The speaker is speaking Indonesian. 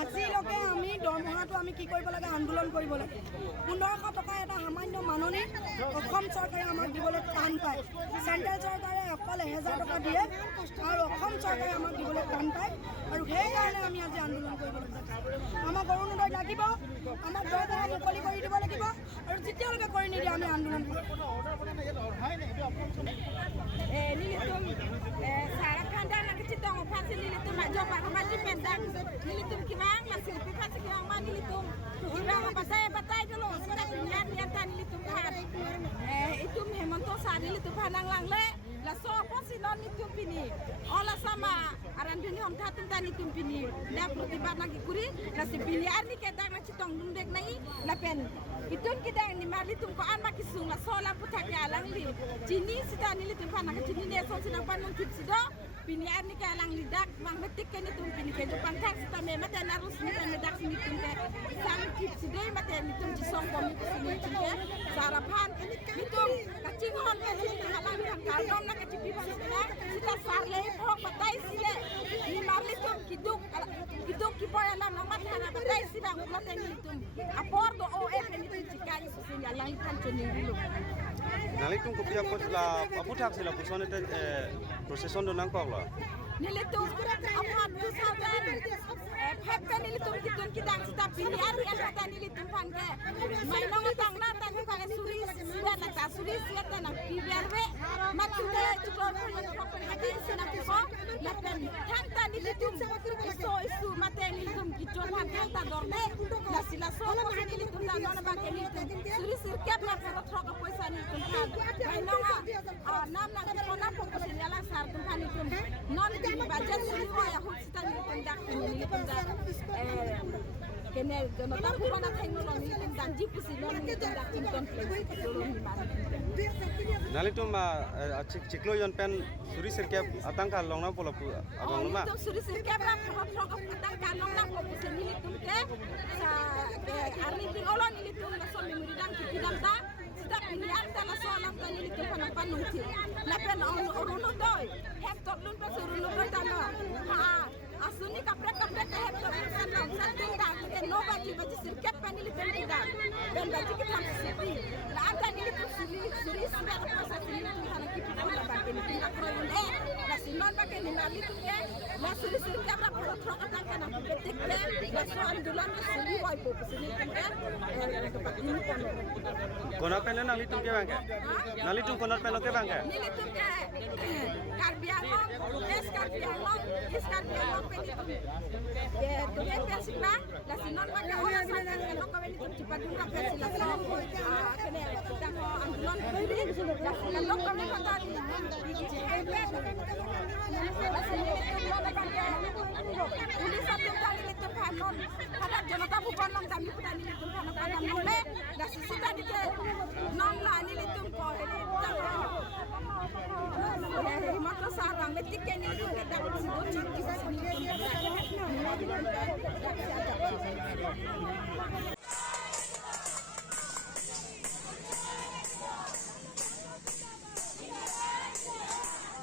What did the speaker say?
আজিলৈকে আমি দৰমহাটো আমি কি কৰিব লাগে, আন্দোলন কৰিব লাগে। 1500 টকা এটা সামান্য মাননি অসম চৰকাৰে আমাক দিবলৈ টান পায়। চেণ্ট্ৰেল চৰকাৰে অকল 1000 টকা দিয়ে আৰু অসম চৰকাৰে আমাক দিবলৈ টান পায়। আৰু সেইকাৰণে আমি আজি আন্দোলন কৰিব লাগে। আমাক অৰুণোদয় লাগিব, আমাক দৰমহা মুকলি কৰি দিব লাগিব আৰু যেতিয়ালৈকে কৰি নিদিয়ে আমি আন্দোলন কৰিম। Nilitum sarapan dan nak citong pasti nilitum aja para maju pendang nilitum kimang masih pasti kimang mana nilitum kimang batai dulu sudah niat niatan nilitum kan itu Hemanto Sari nilitum panang langle la so pasti non nilitum pini olah sama aran pini om tatum tani nilitum pini dah pertibat lagi kuri nasi pini arni kedang nak citong dundek nai la pen itu kita ni malitum ko an makisung la so la putak ya lang li cini sita nilitum panang cini ne so sina panung tip sido pini arni ka lang lidak mang betik kan itu pini ke depan kan sita me mata narus ni kan lidak sini tunke sang tip sido mata nitum cisong komi sini tunke sarapan nitum kacing hon ke sini halang kan kalom nak kecipi pasina sita sarle pok batai sile ni marlitum kiduk kipoy alam nang mata na batai sila ulat yang nitum apor do OF nitum cikai susini alang kan ceni dulu. Nalitum kopi apa sila apa tak sila puson itu proseson do nangkok lah. Nilitum apa tu sahaja Pepka nilitum kitun kita kita pilih hari yang kata nilitum panke mainong tang na tang pange suri siat na suri siat na piberwe maksudnya cukup hati sina ko lapen tang ta nilitum isu mate nilitum kitun panke ta dorde na sila so ko nilitum ta nona pange nilitum suri sirkap na perot roka poisa nilitum kan mainong nam na ko na pokok sinala sar tum nilitum non di bajet suri ko ya hutsta nilitum dak nilitum kene dono tapu bana teknologi nilitum dan jipu sino nilitum dak tinton Nalitum ciklo yon pen suri sirkep atangka longna pola pu abang lama. Nilitum suri sirkep na perot roka atangka longna pola pu nilitum ke sa arni pingolo nilitum na so memori dan kipidam ta sita pilihan tala so alam ta nilitum panampan nungti lapen oruno doy hektot lun pa suruno tala ha asuni kaprak hektot kan lang sa tinda ke no baji sirkep panilitum tinda ben baji kita sipi la anta nilitum suri sibet pa nilitum kana kipidam la bakin tinda kroyon la sinon bakin nilitum ke la suri sirkep ra perot roka atangka na betik ke la so andulan suri wai po nilitum ke tempat ini kan Konar pen nalitum ke bangke? Nalitum konar pen ke bangke? Nilitum ke Karbianglong, Karbianglong penitum. Ya, tu kan persipla, la sinon maka orang sana kalau kau ini cepat juga persipla. Kena tentang andulan kiri, kalau kau ni kata di hebat. Ini satu kali itu panon. Pada Jonathan bukan long kami pun ini itu panon panon nole. Dah sisi tadi ke non lah ini itu kau ini. Maka sarang metik ini itu kita bersih kita